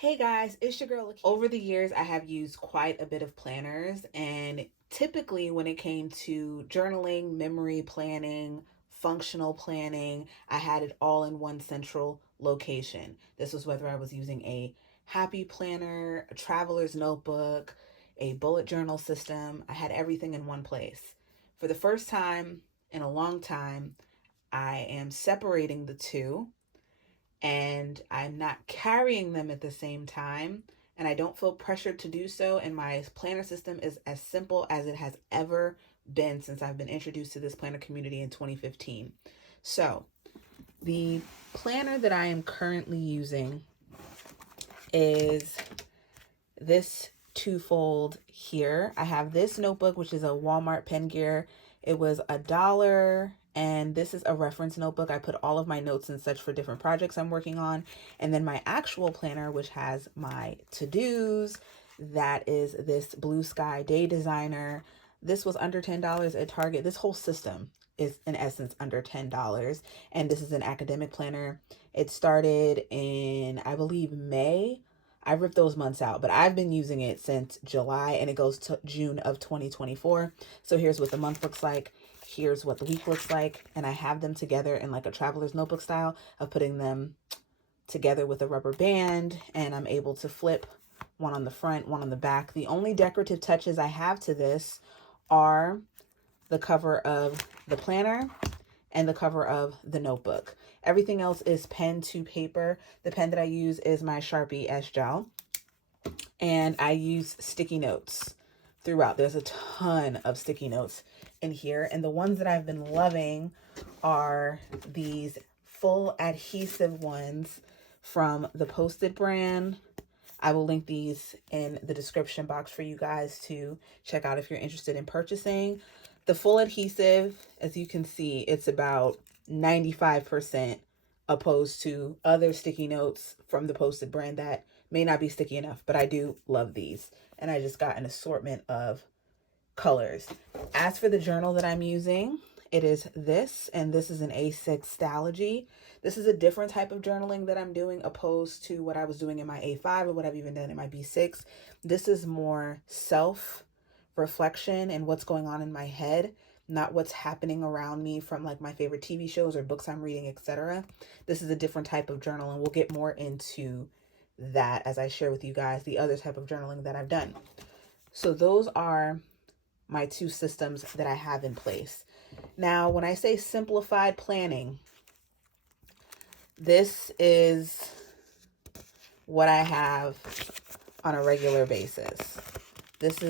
Hey guys, it's your girl Lakia. Over the years, I have used quite a bit of planners, and typically, when it came to journaling, memory planning, functional planning, I had it all in one central location. This was whether I was using a happy planner, a traveler's notebook, a bullet journal system. I had everything in one place. For the first time in a long time, I am separating the two and I'm not carrying them at the same time. And I don't feel pressured to do so. And my planner system is as simple as it has ever been since I've been introduced to this planner community in 2015. So, the planner that I am currently using is this twofold here. I have this notebook, which is a Walmart pen gear. It was $1, and this is a reference notebook. I put all of my notes and such for different projects I'm working on. And then my actual planner, which has my to-dos, that is this Blue Sky Day Designer. This was under $10 at Target. This whole system is in essence under $10. And this is an academic planner. It started in, I believe, May. I ripped those months out, but I've been using it since July and it goes to June of 2024. So here's what the month looks like. Here's what the week looks like. And I have them together in like a traveler's notebook style of putting them together with a rubber band. And I'm able to flip one on the front, one on the back. The only decorative touches I have to this are the cover of the planner and the cover of the notebook. Everything else is pen to paper. The pen that I use is my Sharpie S Gel. And I use sticky notes throughout. There's a ton of sticky notes in here. And the ones that I've been loving are these full adhesive ones from the Post-it brand. I will link these in the description box for you guys to check out if you're interested in purchasing. The full adhesive, as you can see, it's about 95% opposed to other sticky notes from the Post-it brand that may not be sticky enough, but I do love these. And I just got an assortment of colors. As for the journal that I'm using, it is this, and this is an A6 Stalogy. This is a different type of journaling that I'm doing opposed to what I was doing in my A5 or what I've even done in my B6. This is more self reflection and what's going on in my head, not what's happening around me from like my favorite TV shows or books I'm reading, etc. This is a different type of journal, and we'll get more into that as I share with you guys the other type of journaling that I've done. So those are my two systems that I have in place. Now, when I say simplified planning, this is what I have on a regular basis. This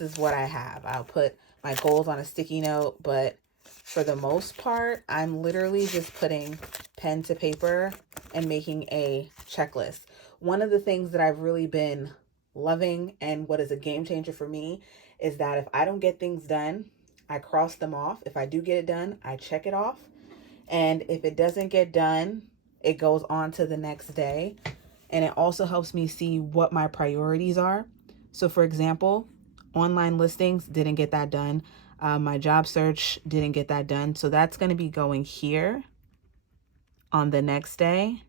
is what I have. I'll put my goals on a sticky note, but for the most part, I'm literally just putting pen to paper and making a checklist. One of the things that I've really been loving and what is a game changer for me is that if I don't get things done, I cross them off. If I do get it done, I check it off. And if it doesn't get done, it goes on to the next day. And it also helps me see what my priorities are. So for example, online listings, didn't get that done. My job search, didn't get that done. So that's going to be going here on the next day.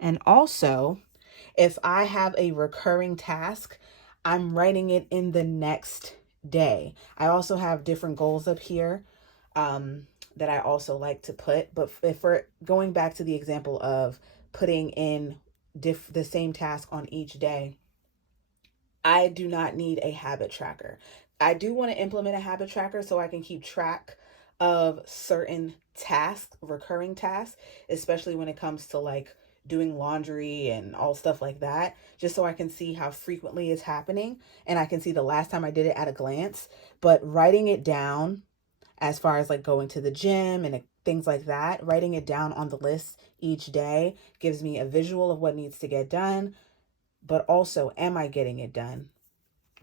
And also, if I have a recurring task, I'm writing it in the next day. I also have different goals up here that I also like to put. But if we're going back to the example of putting in the same task on each day, I do not need a habit tracker. I do want to implement a habit tracker so I can keep track of certain tasks, recurring tasks, especially when it comes to like doing laundry and all stuff like that, just so I can see how frequently it's happening and I can see the last time I did it at a glance. But writing it down as far as like going to the gym and things like that, writing it down on the list each day gives me a visual of what needs to get done, but also, am I getting it done?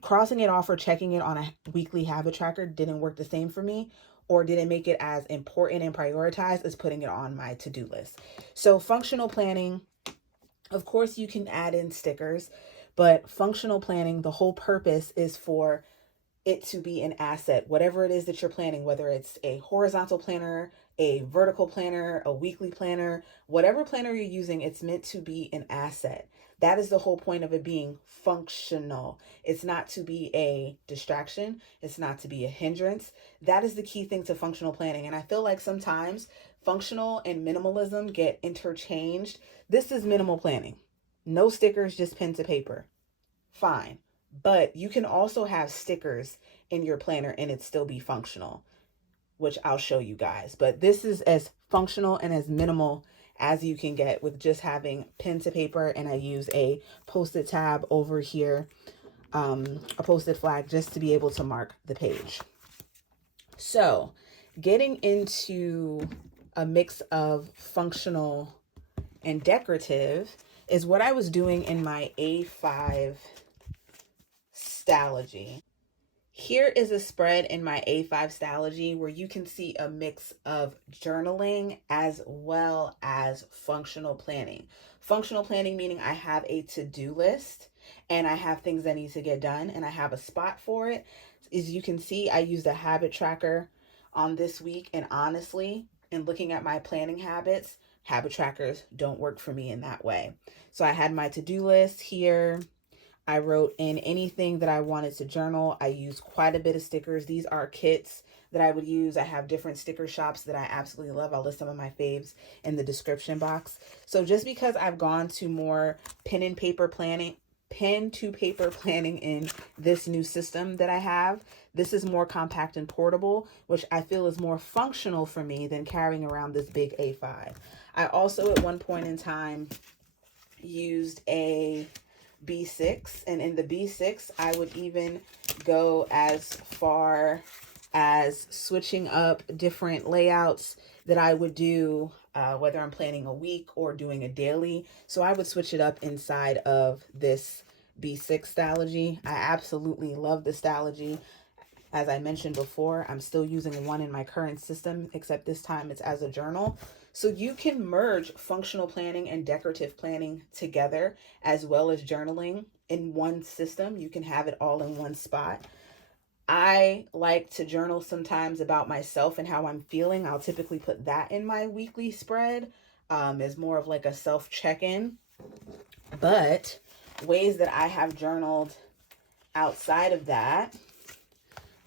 Crossing it off or checking it on a weekly habit tracker didn't work the same for me, or didn't make it as important and prioritized as putting it on my to-do list. So functional planning, of course you can add in stickers, but functional planning, the whole purpose is for it to be an asset, whatever it is that you're planning, whether it's a horizontal planner, a vertical planner, a weekly planner, whatever planner you're using, it's meant to be an asset. That is the whole point of it being functional. It's not to be a distraction. It's not to be a hindrance. That is the key thing to functional planning. And I feel like sometimes functional and minimalism get interchanged. This is minimal planning. No stickers, just pen to paper. Fine. But you can also have stickers in your planner and it still be functional, which I'll show you guys. But this is as functional and as minimal as you can get with just having pen to paper. And I use a post-it tab over here, a post-it flag, just to be able to mark the page. So getting into a mix of functional and decorative is what I was doing in my A5 Stalogy. Here is a spread in my A5 Stalogy where you can see a mix of journaling as well as functional planning. Functional planning meaning I have a to-do list and I have things that need to get done and I have a spot for it. As you can see, I used a habit tracker on this week, and honestly, in looking at my planning habits, habit trackers don't work for me in that way. So I had my to-do list here. I wrote in anything that I wanted to journal. I used quite a bit of stickers. These are kits that I would use. I have different sticker shops that I absolutely love. I'll list some of my faves in the description box. So just because I've gone to more pen to paper planning in this new system that I have, this is more compact and portable, which I feel is more functional for me than carrying around this big A5. I also at one point in time used a B6, and in the B6 I would even go as far as switching up different layouts that I would do, whether I'm planning a week or doing a daily. So I would switch it up inside of this B6 Stalogy. I absolutely love the Stalogy. As I mentioned before, I'm still using one in my current system, except this time it's as a journal. So you can merge functional planning and decorative planning together, as well as journaling in one system. You can have it all in one spot. I like to journal sometimes about myself and how I'm feeling. I'll typically put that in my weekly spread, as more of like a self check-in. But ways that I have journaled outside of that,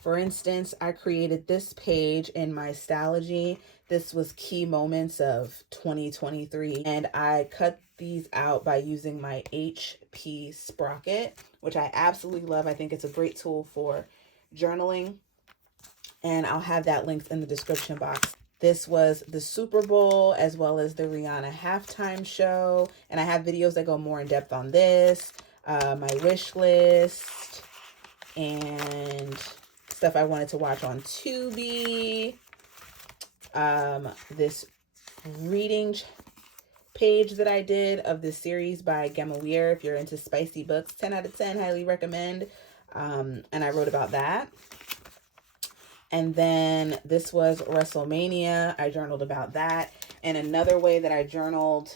for instance, I created this page in my Stalogy. This was key moments of 2023, and I cut these out by using my HP Sprocket, which I absolutely love. I think it's a great tool for journaling, and I'll have that linked in the description box. This was the Super Bowl as well as the Rihanna halftime show, and I have videos that go more in depth on this, my wish list, and stuff I wanted to watch on Tubi. This reading page that I did of this series by Gemma Weir. If you're into spicy books, 10 out of 10, highly recommend. And I wrote about that. And then this was WrestleMania. I journaled about that. And another way that I journaled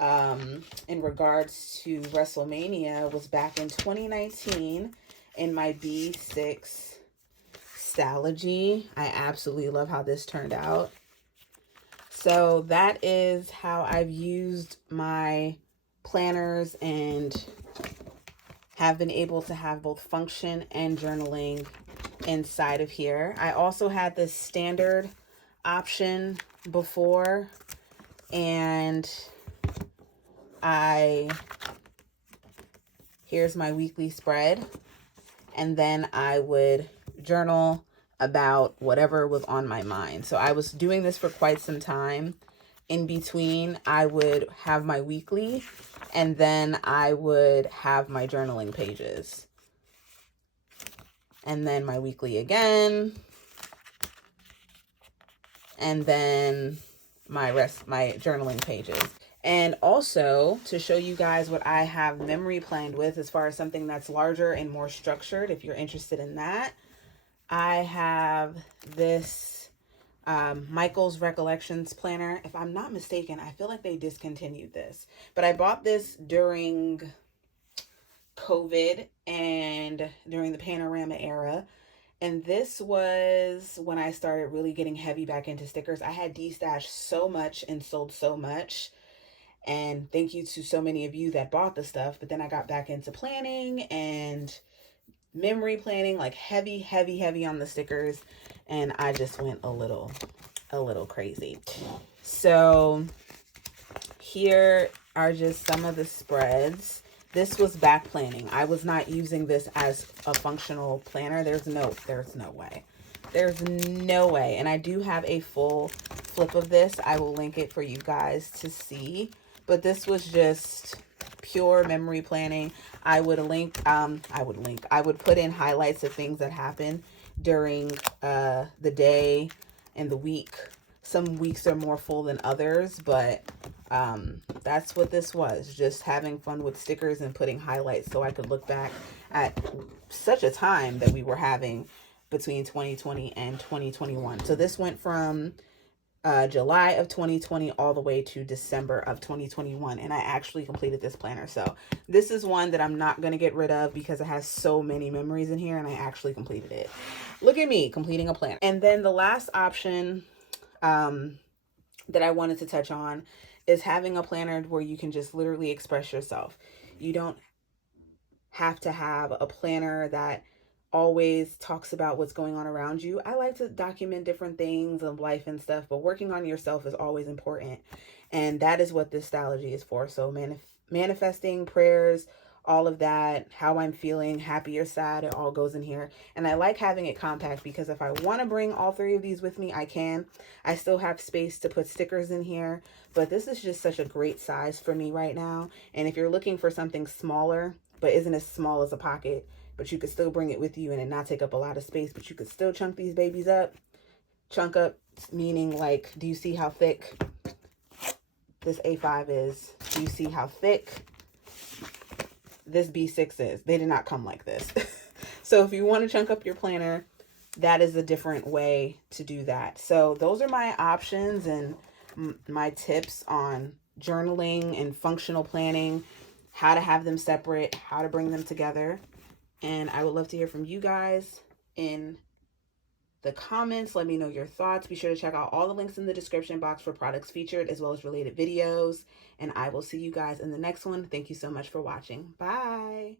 in regards to WrestleMania was back in 2019 in my B6 Stalogy. I absolutely love how this turned out. So that is how I've used my planners and have been able to have both function and journaling inside of here. I also had this standard option before, and here's my weekly spread, and then I would journal about whatever was on my mind. So I was doing this for quite some time. In between, I would have my weekly, and then I would have my journaling pages, and then my weekly again, and then my journaling pages. And also to show you guys what I have memory planned with as far as something that's larger and more structured, if you're interested in that, I have this Michael's Recollections Planner. If I'm not mistaken, I feel like they discontinued this, but I bought this during COVID and during the panorama era. And this was when I started really getting heavy back into stickers. I had destashed so much and sold so much. And thank you to so many of you that bought the stuff. But then I got back into planning and memory planning, like heavy, heavy, heavy on the stickers. And I just went a little crazy. So here are just some of the spreads. This was back planning. I was not using this as a functional planner. There's no way. There's no way. And I do have a full flip of this. I will link it for you guys to see. But this was just pure memory planning. I would put in highlights of things that happened during the day and the week. Some weeks are more full than others, but that's what this was. Just having fun with stickers and putting highlights so I could look back at such a time that we were having between 2020 and 2021. So this went from July of 2020 all the way to December of 2021, and I actually completed this planner. So this is one that I'm not going to get rid of because it has so many memories in here, and I actually completed it. Look at me completing a planner. And then the last option that I wanted to touch on is having a planner where you can just literally express yourself. You don't have to have a planner that always talks about what's going on around you. I like to document different things of life and stuff, but working on yourself is always important. And that is what this Stalogy is for. So manifesting, prayers, all of that, how I'm feeling, happy or sad, it all goes in here. And I like having it compact because if I want to bring all three of these with me, I can. I still have space to put stickers in here, but this is just such a great size for me right now. And if you're looking for something smaller, but isn't as small as a pocket, but you could still bring it with you and it not take up a lot of space, but you could still chunk these babies up. Chunk up meaning like, do you see how thick this A5 is? Do you see how thick this B6 is? They did not come like this. So if you want to chunk up your planner, that is a different way to do that. So those are my options and my tips on journaling and functional planning, how to have them separate, how to bring them together. And I would love to hear from you guys in the comments. Let me know your thoughts. Be sure to check out all the links in the description box for products featured as well as related videos. And I will see you guys in the next one. Thank you so much for watching. Bye.